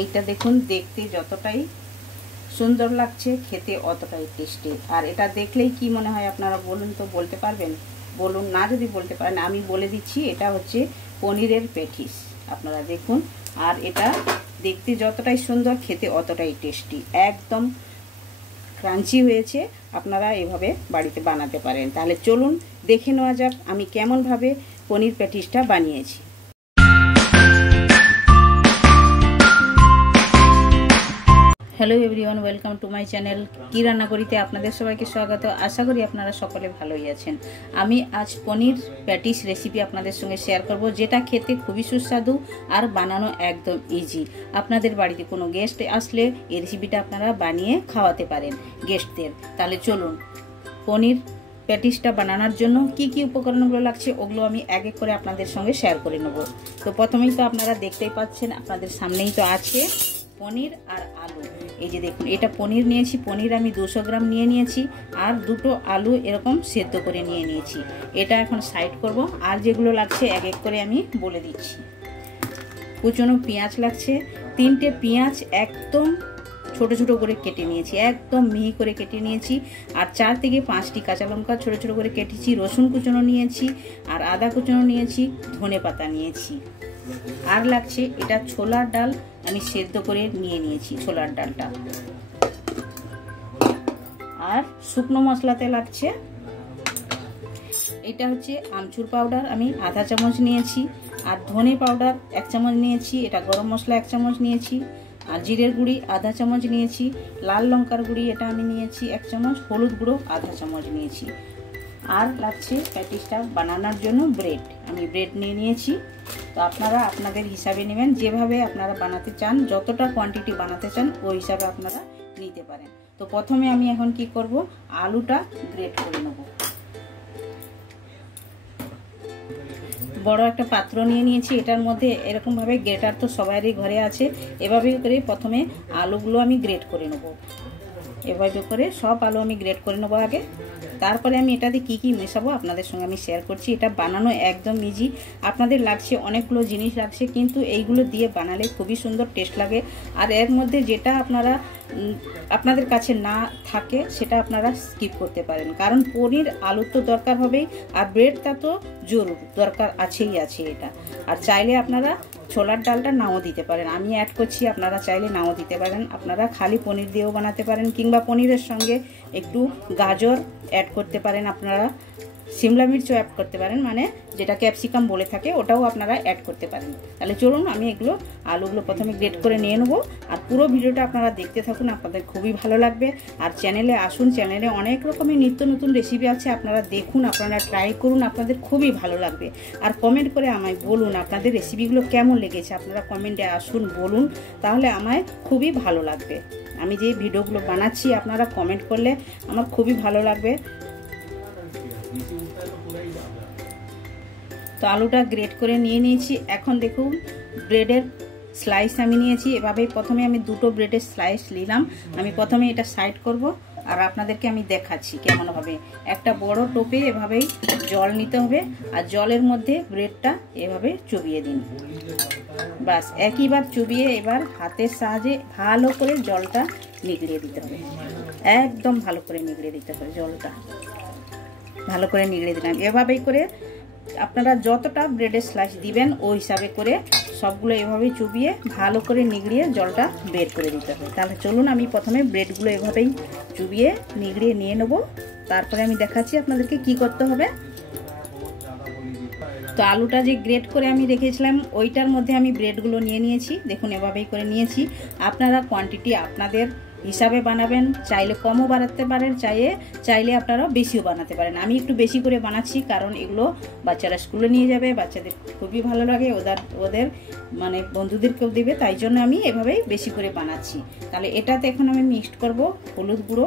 এইটা দেখুন, দেখতে যতটাই সুন্দর লাগছে খেতে অতটাই টেস্টি। আর এটা দেখলেই কি মনে হয় আপনারা বলুন তো, বলতে পারবেন? বলুন না যদি বলতে পারেন, আমি বলে দিচ্ছি এটা হচ্ছে পনিরের প্যাটিস। আপনারা দেখুন, আর এটা দেখতে যতটাই সুন্দর খেতে অতটাই টেস্টি, একদম ক্রাঞ্চি হয়েছে। আপনারা এভাবে বাড়িতে বানাতে পারেন। তাহলে চলুন দেখে নেওয়া যাক আমি কেমনভাবে পনির প্যাটিসটা বানিয়েছি। Hello everyone, welcome to my channel কি রান্না করিতে আপনাদের সবাইকে স্বাগত। আশা করি আপনারা সকলে ভালোই আছেন। আমি আজ পনির প্যাটিস রেসিপি আপনাদের সঙ্গে শেয়ার করব, যেটা খেতে খুবই সুস্বাদু আর বানানো একদম ইজি। আপনাদের বাড়িতে কোনো গেস্ট আসলে এই রেসিপিটা আপনারা বানিয়ে খাওয়াতে পারেন গেস্টদের। তাহলে চলুন, পনির প্যাটিসটা বানানোর জন্য কি কি উপকরণগুলো লাগছে ওগুলো আমি এক এক করে আপনাদের সঙ্গে শেয়ার করে নেব। তো প্রথমেই তো আপনারা দেখতেই পাচ্ছেন, আপনাদের সামনেই তো আছে পনির আর আলু। এই যে দেখুন, এটা পনির নিয়েছি, পনির আমি 200 গ্রাম নিয়ে নিয়েছি, আর দুটো আলু এরকম সেদ্ধ করে নিয়ে নিয়েছি। এটা এখন সাইড করব। আর যেগুলো লাগছে এক এক করে আমি বলে দিচ্ছি। কুচনো পেঁয়াজ লাগছে, 3টে পেঁয়াজ একদম ছোট ছোট করে কেটে নিয়েছি, একদম মিহি করে কেটে নিয়েছি। আর 4 থেকে 5টি কাঁচা লঙ্কা ছোট ছোট করে কেটেছি। রসুন কুচনো নিয়েছি, আর আদা কুচনো নিয়েছি, ধনে পাতা নিয়েছি। আর লাগছে এটা ছোলার ডাল, আমি সেদ্ধ করে নিয়ে নিয়েছি ছোলার ডালটা। আর শুকনো মশলাতে লাগছে এটা হচ্ছে আমচুর পাউডার, আমি আধা চামচ নিয়েছি। আর ধনে পাউডার 1 চামচ নিয়েছি। এটা গরম মশলা 1 চামচ নিয়েছি। আর জিরের গুঁড়ি আধা চামচ নিয়েছি। লাল লঙ্কার গুঁড়ি এটা আমি নিয়েছি 1 চামচ। হলুদ গুঁড়ো আধা চামচ নিয়েছি। আর লাগছে প্যাটিসটা বানানোর জন্য ব্রেড, আমি ব্রেড নিয়ে নিয়েছি। তো আপনারা আপনাদের হিসাবে নেবেন, যেভাবে আপনারা বানাতে চান, যতটা কোয়ান্টিটি বানাতে চান ওই হিসাবে আপনারা নিতে পারেন। তো প্রথমে আমি এখন কি করব, আলুটা গ্রেট করে নেব। বড় একটা পাত্র নিয়ে নিয়েছি, এটার মধ্যে এরকমভাবে গ্রেটার তো সবারই ঘরে আছে। এভাবে করে প্রথমে আলুগুলো আমি গ্রেট করে নেব। এভাবে করে সব আলু আমি গ্রেট করে নেবো আগে। তারপরে আমি এটাতে কি কি মেশাবো আপনাদের সঙ্গে আমি শেয়ার করছি। এটা বানানো একদম ইজি। আপনাদের লাগছে অনেকগুলো জিনিস লাগছে, কিন্তু এইগুলো দিয়ে বানালে খুবই সুন্দর টেস্ট লাগে। আর এর মধ্যে যেটা আপনাদের কাছে না থাকে সেটা আপনারা স্কিপ করতে পারেন, কারণ পনির আলুর তো দরকার হবেই, আর ব্রেডটা তো জরুর দরকার আছেই আছে এটা। আর চাইলে আপনারা ছোলার ডালটা নাও দিতে পারেন, আমি অ্যাড করছি, আপনারা চাইলে নাও দিতে পারেন। আপনারা খালি পনির দিয়েও বানাতে পারেন, কিংবা পনিরের সঙ্গে একটু গাজর অ্যাড করতে পারেন, আপনারা শিমলা মির্চও অ্যাড করতে পারেন, মানে যেটা ক্যাপসিকাম বলে থাকে ওটাও আপনারা অ্যাড করতে পারেন। তাহলে চলুন আমি আলুগুলো প্রথমে গ্রেট করে নিয়ে নেবো। আর পুরো ভিডিওটা আপনারা দেখতে থাকুন, আপনাদের খুবই ভালো লাগবে। আর চ্যানেলে আসুন, চ্যানেলে অনেক রকমের নিত্য নতুন রেসিপি আছে, আপনারা দেখুন, আপনারা ট্রাই করুন, আপনাদের খুবই ভালো লাগবে। আর কমেন্ট করে আমায় বলুন আপনাদের রেসিপিগুলো কেমন লেগেছে, আপনারা কমেন্টে আসুন বলুন, তাহলে আমায় খুবই ভালো লাগবে। আমি যে ভিডিওগুলো বানাচ্ছি আপনারা কমেন্ট করলে আমার খুবই ভালো লাগবে। তো আলুটা গ্রেট করে নিয়ে নিয়েছি। এখন দেখুন ব্রেডের স্লাইস আমি নিয়েছি। এভাবেই প্রথমে আমি দুটো ব্রেডের স্লাইস নিলাম। আমি প্রথমে এটা সাইড করব, আর আপনাদেরকে আমি দেখাচ্ছি কেমন হবে। একটা বড় টোপে এভাবেই জল নিতে হবে, আর জলের মধ্যে ব্রেডটা এভাবে চুবিয়ে দিন। বাস একইবার চুবিয়ে এবার হাতের সাহায্যে ভালো করে জলটা নিগড়িয়ে দিতে হবে, একদম ভালো করে নিগড়িয়ে দিতে হবে। জলটা ভালো করে নিগড়িয়ে দিলাম। এভাবেই করে আপনারা যতটা ব্রেডের স্লাইস দিবেন ওই হিসাবে করে সবগুলো এভাবেই চুবিয়ে ভালো করে নিগড়িয়ে জলটা বের করে দিতে হবে। তাহলে চলুন আমি প্রথমে ব্রেডগুলো এভাবেই চুবিয়ে নিগড়িয়ে নিয়ে নেব, তারপরে আমি দেখাচ্ছি আপনাদেরকে কি করতে হবে। তো আলুটা যে গ্রেট করে আমি রেখেছিলাম ওইটার মধ্যে আমি ব্রেডগুলো নিয়ে নিয়েছি। দেখুন এভাবেই করে নিয়েছি। আপনারা কোয়ান্টিটি আপনাদের হিসাবে বানাবেন, চাইলে কমও বানাতে পারেন, চাইলে আপনারা বেশিও বানাতে পারেন। আমি একটু বেশি করে বানাচ্ছি, কারণ এগুলো বাচ্চারা স্কুলে নিয়ে যাবে, বাচ্চাদের খুবই ভালো লাগে, ওদের মানে বন্ধুদেরকেও দেবে, তাই জন্য আমি এভাবেই বেশি করে বানাচ্ছি। তাহলে এটাতে এখন আমি মিক্সড করব হলুদ গুঁড়ো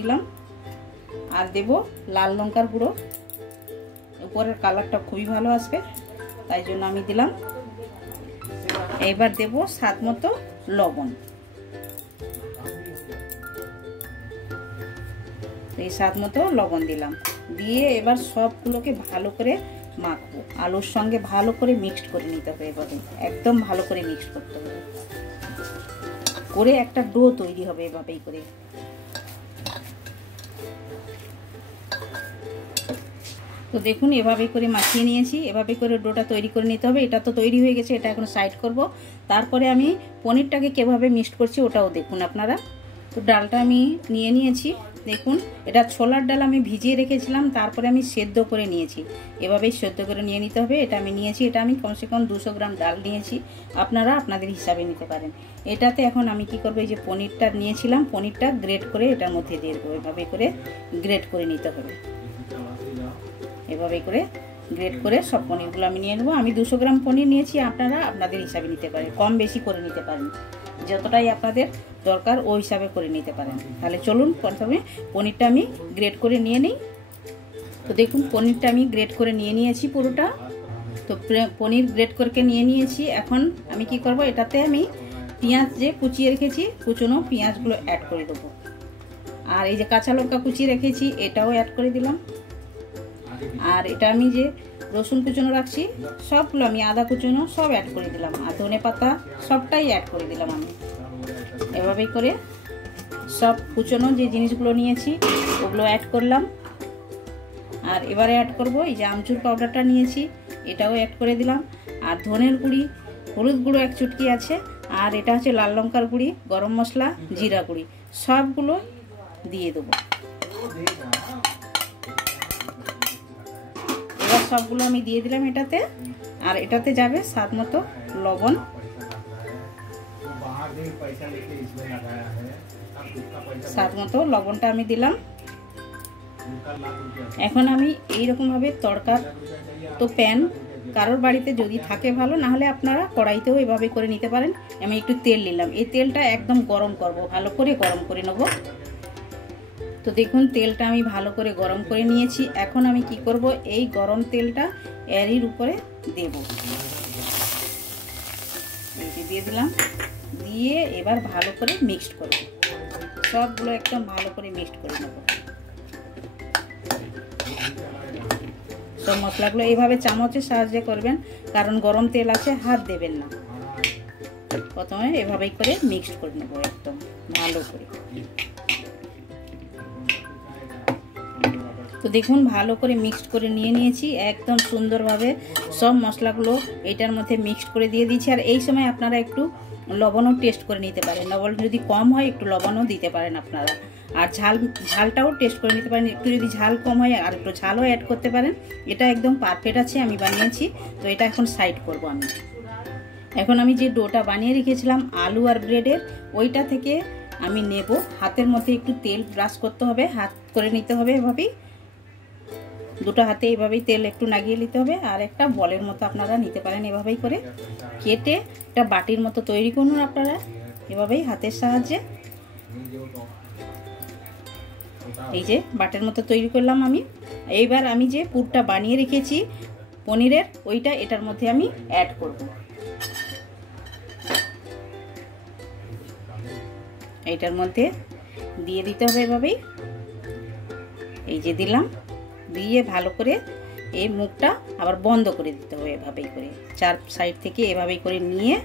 দিলাম, আর দেব লাল লঙ্কার গুঁড়ো। উপরের কালারটা খুবই ভালো আসবে, তাই জন্য আমি দিলাম। এবার দেব স্বাদ মতো লবণ। এই স্বাদ মতো লবণ দিলাম, দিয়ে এবার সবগুলোকে ভালো করে মাখবো। আলুর সঙ্গে ভালো করে মিক্সড করে নিতে হবে, এভাবে একদম ভালো করে মিক্সড করতে হবে, করে একটা ডো তৈরি হবে এভাবেই করে। তো দেখুন এভাবে করে মাখিয়ে নিয়েছি, এভাবে করে ডোটা তৈরি করে নিতে হবে। এটা তো তৈরি হয়ে গেছে, এটা এখন সাইড করব। তারপরে আমি পনিরটাকে কিভাবে মিক্সড করছি ওটাও দেখুন আপনারা। তো ডালটা আমি নিয়ে নিয়েছি, দেখুন এটা ছোলার ডাল আমি ভিজিয়ে রেখেছিলাম, তারপরে আমি সেদ্ধ করে নিয়েছি। এভাবেই সেদ্ধ করে নিয়ে নিতে হবে। এটা আমি নিয়েছি, এটা আমি কমসে কম 200 গ্রাম ডাল নিয়েছি, আপনারা আপনাদের হিসাবে নিতে পারেন। এটাতে এখন আমি কি করবো, এই যে পনিরটা নিয়েছিলাম, পনিরটা গ্রেট করে এটার মধ্যে দিয়ে দেবো। এভাবে করে গ্রেট করে নিতে হবে, এভাবে করে গ্রেট করে সব পনিরগুলো আমি নিয়ে নেবো। আমি 200 গ্রাম পনির নিয়েছি, আপনারা আপনাদের হিসাবে নিতে পারেন, কম বেশি করে নিতে পারেন, যতটাই আপনাদের দরকার ওই হিসাবে করে নিতে পারেন। তাহলে চলুন প্রথমে পনিরটা আমি গ্রেট করে নিয়ে নিই। তো দেখুন পনিরটা আমি গ্রেট করে নিয়ে নিয়েছি পুরোটা। তো পনির গ্রেট করে নিয়ে নিয়েছি। এখন আমি কি করব, এটাতে আমি পেঁয়াজ যে কুচিয়ে রেখেছি, কুচনো পেঁয়াজগুলো অ্যাড করে দেবো। আর এই যে কাঁচা লঙ্কা কুচিয়ে রেখেছি এটাও অ্যাড করে দিলাম। আর এটা আমি যে রসুন কুচনো রাখছি সবগুলো আমি, আদা কুচনো সব অ্যাড করে দিলাম, আর ধনে পাতা সবটাই অ্যাড করে দিলাম আমি। এভাবেই করে সব কুচনো যে জিনিসগুলো নিয়েছি ওগুলো অ্যাড করলাম। আর এবারে অ্যাড করব এই যে আমচুর পাউডারটা নিয়েছি, এটাও অ্যাড করে দিলাম। আর ধনের গুঁড়ি, হলুদ গুঁড়ো 1 চুটকি আছে, আর এটা হচ্ছে লাল লঙ্কার গুঁড়ি, গরম মশলা, জিরা গুঁড়ি, সবগুলো দিয়ে দেবো। এবার সবগুলো আমি দিয়ে দিলাম এটাতে। আর এটাতে যাবে স্বাদ মতো লবণ। স্বাদ মতো লবণটা আমি দিলাম। এখন আমি এইরকম ভাবে তড়কার তো প্যান কারোর বাড়িতে যদি থাকে ভালো, না হলে আপনারা কড়াইতেও এভাবে করে নিতে পারেন। আমি একটু তেল নিলাম, এই তেলটা একদম গরম করব, ভালো করে গরম করে নেব। তো দেখুন তেলটা আমি ভালো করে গরম করে নিয়েছি। এখন আমি কি করব, এই গরম তেলটা এর উপরে দেব, দিয়ে দিলাম। দিয়ে এবার ভালো করে মিক্সড করব, সবগুলো একদম ভালো করে মিক্সড করে নেব। সব মশলাগুলো এইভাবে চামচের সাহায্যে করবেন, কারণ গরম তেল আছে, হাত দেবেন না। প্রথমে এভাবেই করে মিক্সড করে নেব একদম ভালো করে। তো দেখুন ভালো করে মিক্সড করে নিয়ে নিয়েছি, একদম সুন্দরভাবে সব মশলাগুলো এটার মধ্যে মিক্সড করে দিয়ে দিয়েছি। আর এই সময় আপনারা একটু লবণও টেস্ট করে নিতে পারেন, লবণ যদি কম হয় একটু লবণও দিতে পারেন আপনারা। আর ঝালটাও টেস্ট করে নিতে পারেন, একটু যদি ঝাল কম হয় আর একটু ঝালও অ্যাড করতে পারেন। এটা একদম পারফেক্ট আছে, আমি বানিয়েছি। তো এটা এখন সাইড করব আমি। এখন আমি যে ডোটা বানিয়ে রেখেছিলাম আলু আর ব্রেডের, ওইটা থেকে আমি নেব। হাতের মধ্যে একটু তেল ব্রাশ করতে হবে, হাত করে নিতে হবে এভাবেই, দুটো হাতে এইভাবেই তেল একটু লাগিয়ে নিতে হবে। আর একটা বলের মতো আপনারা নিতে পারেন, এভাবেই করে কেটে একটা বাটির মতো তৈরি করুন আপনারা, এভাবেই হাতের সাহায্যে। এই যে বাটির মতো তৈরি করলাম আমি। এইবার আমি যে পুরটা বানিয়ে রেখেছি পনিরের, ওইটা এটার মধ্যে আমি অ্যাড করব। এইটার মধ্যে দিয়ে দিতে হবে এভাবেই, এই যে দিলাম। দিয়ে ভালো করে এই মুখটা আবার বন্ধ করে দিতে হবে এভাবেই করে, চার সাইড থেকে এভাবেই করে নিয়ে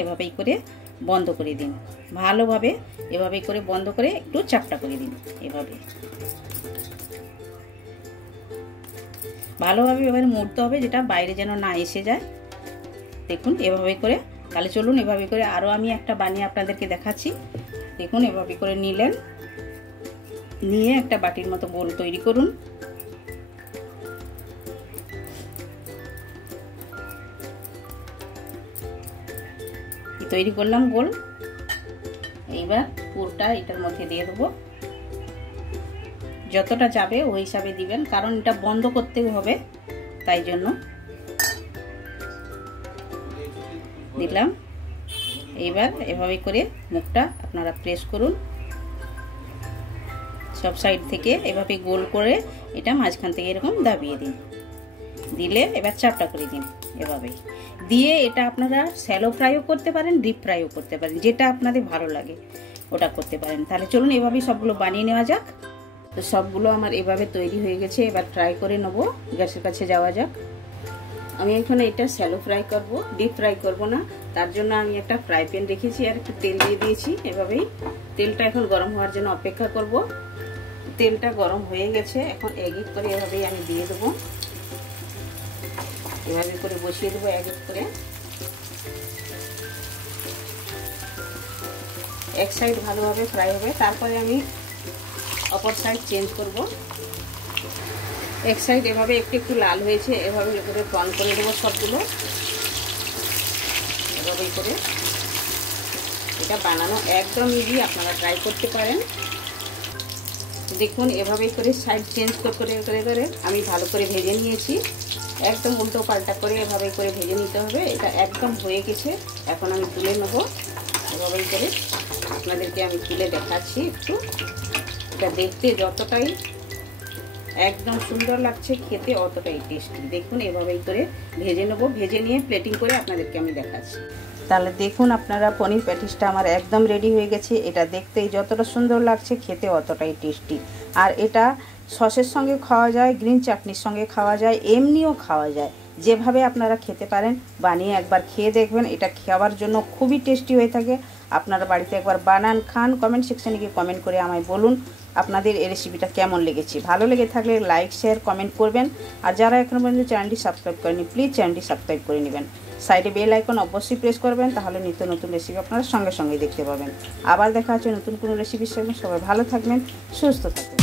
এভাবেই করে বন্ধ করে দিন ভালোভাবে। এভাবেই করে বন্ধ করে একটু চাপটা করে দিন, এভাবে ভালোভাবে এবারে মুড়তে হবে, যেটা বাইরে যেন না এসে যায়। দেখুন এভাবে করে। তাহলে চলুন এভাবে করে আরও আমি একটা বানিয়ে আপনাদেরকে দেখাচ্ছি। দেখুন এভাবে করে নিলেন, নিয়ে একটা বাটির মতো গোল তৈরি করুন। তৈরি করলাম গোল। এইবার পুরটা এটার মধ্যে দিয়ে দেবো, যতটা যাবে ওই হিসাবে দিবেন, কারণ এটা বন্ধ করতে হবে, তাই জন্য দিলাম। এইবার এভাবে করে মুখটা আপনারা প্রেস করুন সব সাইড থেকে, এভাবে গোল করে এটা মাঝখান থেকে এরকম দাবিয়ে দিন। দিলে এবার চাপটা করে দিন এভাবে দিয়ে। এটা আপনারা শ্যালো ফ্রাইও করতে পারেন, ডিপ ফ্রাইও করতে পারেন, যেটা আপনাদের ভালো লাগে ওটা করতে পারেন। তাহলে চলুন এভাবেই সবগুলো বানিয়ে নেওয়া যাক। তো সবগুলো আমার এভাবে তৈরি হয়ে গেছে। এবার ফ্রাই করে নেব। গ্যাসের কাছে যাওয়া যাক। আমি এখন এটা শ্যালো ফ্রাই করব, ডিপ ফ্রাই করব না। তার জন্য আমি একটা ফ্রাই প্যান রেখেছি আর একটু তেল দিয়ে দিয়েছি। এভাবেই তেলটা এখন গরম হওয়ার জন্য অপেক্ষা করব। তেলটা গরম হয়ে গেছে। এখন এক এক করে এভাবেই আমি দিয়ে দেবো। এভাবে করে বসিয়ে দেবো এক এক করে। এক সাইড ভালোভাবে ফ্রাই হবে, তারপরে আমি অপর সাইড চেঞ্জ করব। এক সাইড এভাবে একটু একটু লাল হয়েছে, এভাবে করে টার্ন করে দেবো সবগুলো। এভাবেই করে এটা বানানো একদম ইজি, আপনারা ট্রাই করতে পারেন। দেখুন এভাবেই করে সাইড চেঞ্জ করে করে করে আমি ভালো করে ভেজে নিয়েছি। একদম উল্টো পাল্টা করে এভাবেই করে ভেজে নিতে হবে। এটা একদম হয়ে গেছে। এখন আমি তুলে নেব। এভাবেই করে আপনাদেরকে আমি তুলে দেখাচ্ছি একটু। এটা দেখতে যতটাই একদম সুন্দর লাগছে, খেতে অতটাই টেস্টি। দেখুন এভাবেই করে ভেজে নেব। ভেজে নিয়ে প্লেটিং করে আপনাদেরকে আমি দেখাচ্ছি। তাহলে দেখুন আপনারা পনির প্যাটিসটা আমার একদম রেডি হয়ে গেছে। এটা দেখতেই যতটা সুন্দর লাগছে, খেতে অতটাই টেস্টি। আর এটা সসের সঙ্গে খাওয়া যায়, গ্রিন চাটনির সঙ্গে খাওয়া যায়, এমনিও খাওয়া যায়। যেভাবে আপনারা খেতে পারেন বানিয়ে একবার খেয়ে দেখবেন। এটা খাওয়ার জন্য খুবই টেস্টি হয়ে থাকে। আপনারা বাড়িতে একবার বানান, খান। কমেন্ট সেকশানে গিয়ে কমেন্ট করে আমায় বলুন আপনাদের এই রেসিপিটা কেমন লেগেছে। ভালো লেগে থাকলে লাইক, শেয়ার, কমেন্ট করবেন। আর যারা এখনও পর্যন্ত চ্যানেলটি সাবস্ক্রাইব করেনি, প্লিজ চ্যানেলটি সাবস্ক্রাইব করে নেবেন। সাইডে বেল আইকন অবশ্যই প্রেস করবেন, তাহলে নিত্য নতুন রেসিপি আপনারা সঙ্গে সঙ্গে দেখতে পাবেন। আবার দেখা হচ্ছে নতুন কোনো রেসিপির সঙ্গে। সবাই ভালো থাকবেন, সুস্থ থাকবেন।